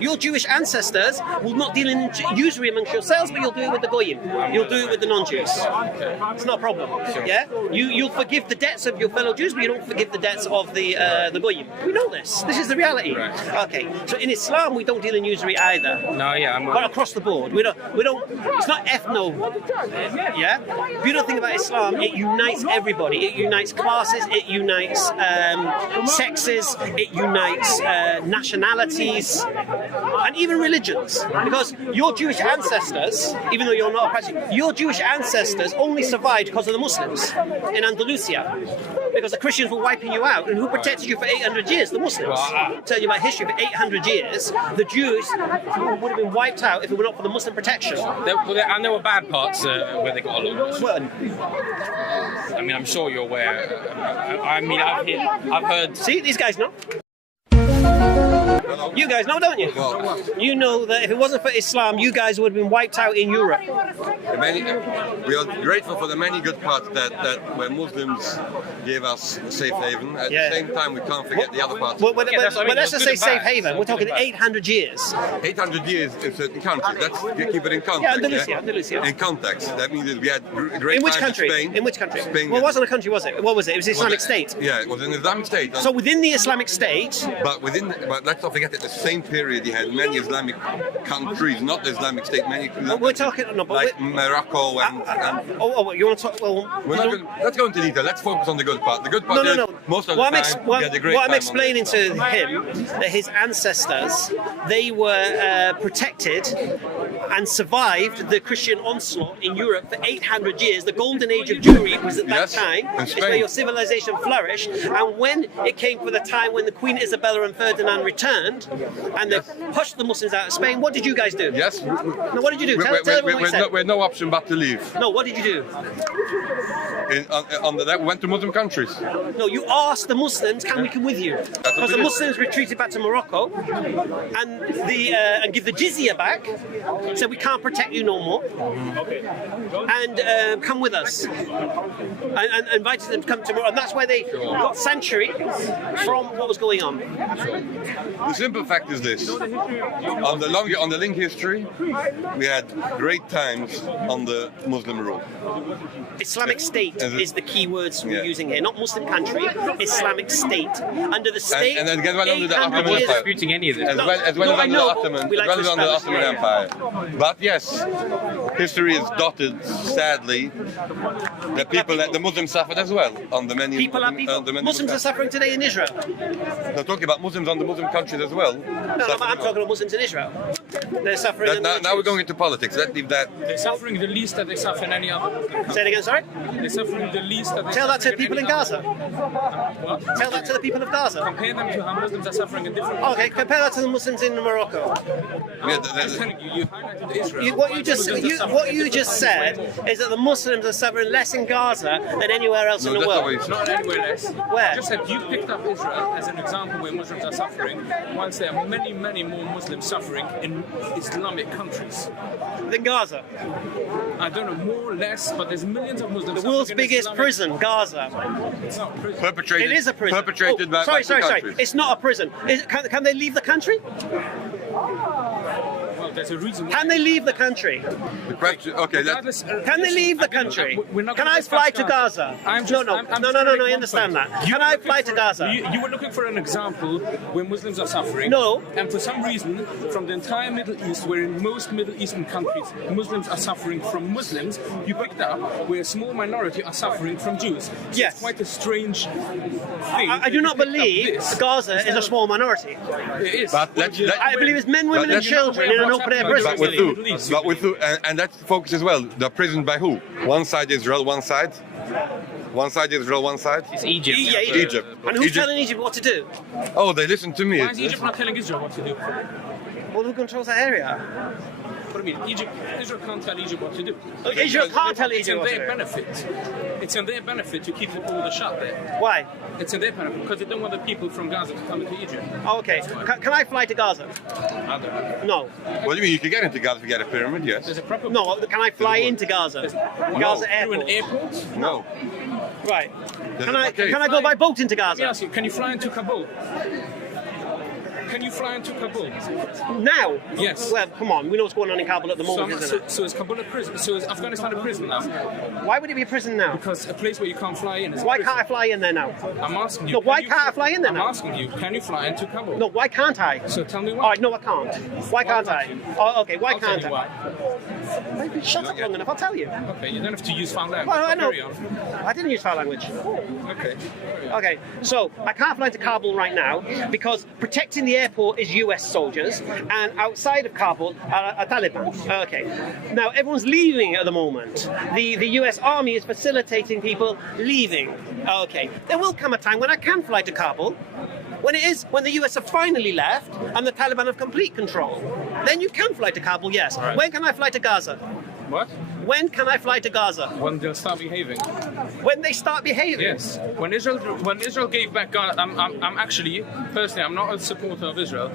Your Jewish ancestors will not deal in usury amongst yourselves, but you'll do it with the goyim. You'll do it with the non-Jews. It's not a problem. Yeah, you'll forgive the debts of your fellow Jews, but you don't forgive the debts of the goyim. We know this. This is the reality. Right. Okay. So in Islam, we don't deal in usury either. No, yeah, but across the board, we don't. It's not ethno. Yeah. If you don't think about Islam, it unites everybody. It unites classes. It unites sexes. It unites nationalities. And even religions, because your Jewish ancestors, even though you're not a practitioner, your Jewish ancestors only survived because of the Muslims in Andalusia, because the Christians were wiping you out. And who protected you for 800 years? The Muslims. I'll tell you about history. For 800 years, the Jews would have been wiped out if it were not for the Muslim protection. And there were bad parts where they got along. Well, I mean, I'm sure you're aware. I mean, I've heard. See, these guys know. You guys know, don't you? Well, you know that if it wasn't for Islam, you guys would have been wiped out in Europe. We are grateful for the many good parts that when Muslims gave us safe haven. At the same time, we can't forget the other parts. Well, let's just say safe haven. We're talking 800 years. 800 years in certain countries. Let's keep it in context. Yeah, Andalusia. In context. That means that we had great In which times country? Spain. In which country? Spain. Well, it wasn't a country, was it? What was it? It was the Islamic State. Yeah, it was an Islamic State. So within the Islamic State... But let's not forget that the same period you had many Islamic countries, not the Islamic State, many we're talking, no, but like Morocco and you want to talk? Well, let's go into detail. Let's focus on the good part. The good part is most of the time we had a great time. What I'm explaining to him, that his ancestors, they were protected and survived the Christian onslaught in Europe for 800 years. The golden age of Jewry was at that time. It's where your civilization flourished. And when it came for the time when the Queen Isabella and Ferdinand returned, and they pushed the Muslims out of Spain, what did you guys do? Yes. No, what did you do? Tell everyone what you said. We had no option but to leave. No, what did you do? On that, we went to Muslim countries. No, you asked the Muslims, can we come with you? Because the Muslims retreated back to Morocco and give the jizya back, said we can't protect you no more, and come with us. And invited them to come to Morocco, and that's why they got sanctuary from what was going on. The simple fact is this: on the link history, we had great times on the Muslim rule. Islamic State is the key words we're using here, not Muslim country. Islamic State under the state. And then get well under the Ottoman I'm not Empire. disputing any of this. As well as under the Ottoman Empire. But yes, history is dotted, sadly, that the Muslims suffered as well on the many. People are people. Muslims are suffering today in Israel. They're talking about Muslims on the Muslim countries as well. No, I'm talking about Muslims in Israel. They're suffering. Now we're going into politics. Let's leave that. They're suffering the least that they suffer in any other country. Say it again, sorry? They're suffering the least that they Tell that to suffer the people in any Gaza. What? Tell that to the people of Gaza. Compare them to how Muslims are suffering in different Okay, compare that to the Muslims in Morocco. I'm telling you, you highlighted Israel. What you just said is that the Muslims are suffering less in Gaza than anywhere else in the world. Not anywhere less. Where? I just said you picked up Israel as an example where Muslims are suffering, whilst there are many, many more Muslims suffering in Islamic countries. Than Gaza. I don't know, more or less, but there's millions of Muslims. The world's biggest prison, Gaza. It's not a prison. Perpetrated. It is a prison. Perpetrated by sorry. countries. It's not a prison. Can they leave the country? Well, there's a reason. Can they leave the country? The question. Okay. Can they leave the country? Can I fly to Gaza? No. I understand that. Can I fly to Gaza? You were looking for an example where Muslims are suffering. No. And for some reason, from the entire Middle East, where in most Middle Eastern countries Muslims are suffering from Muslims, you picked up where a small minority are suffering from Jews. So yes. It's quite a strange thing. I do not believe Gaza is a small minority. It is. But I believe it's men, women, and children in an open-air prison. But with who? And that's focus as well. They're prisoned by who? One side Israel, one side. One side Israel, one side. It's Egypt. Yeah, Egypt. And who's telling Egypt what to do? Oh, they listen to me. Why is Egypt not telling Israel what to do? Well, who controls that area? What do you mean? Israel can't tell Egypt what to do. Israel can't tell Egypt what to do. It's in their benefit. It's in their benefit to keep the border shut there. Why? It's in their benefit because they don't want the people from Gaza to come into Egypt. Oh, okay. Can I fly to Gaza? No. What do you mean? You can get into Gaza if you get a pyramid, yes. There's a proper. No. Can I fly into Gaza? Gaza Through airport. an airport? No. Right. Can I go by boat into Let me Gaza? ask you, can you fly into Kabul? Can you fly into Kabul? Now? Yes. Well, come on. We know what's going on in Kabul at the moment, isn't it? So is Kabul a prison? So is Afghanistan a prison now? Why would it be a prison now? Because a place where you can't fly in is a Why prison. can't I fly in there now? I'm asking you. No, why can't I fly in there I'm now? asking you, can you fly into Kabul? No, why can't I? So tell me why. All right, no, I can't. Why can't I? can't you? Oh, okay, why I'll tell can't you I? why. Maybe shut up long enough, I'll tell you. Okay, you don't have to use foul language. Well, I know. Carry on. I didn't use foul language. Okay. Okay, so I can't fly to Kabul right now because protecting the airport is US soldiers, and outside of Kabul are Taliban. Okay, now everyone's leaving at the moment. The US Army is facilitating people leaving. Okay, there will come a time when I can fly to Kabul. When the US have finally left and the Taliban have complete control, then you can fly to Kabul, yes. Right. When can I fly to Gaza? What? When can I fly to Gaza? When they'll start behaving. When they start behaving? Yes. When Israel gave back Gaza, I'm actually, personally, I'm not a supporter of Israel.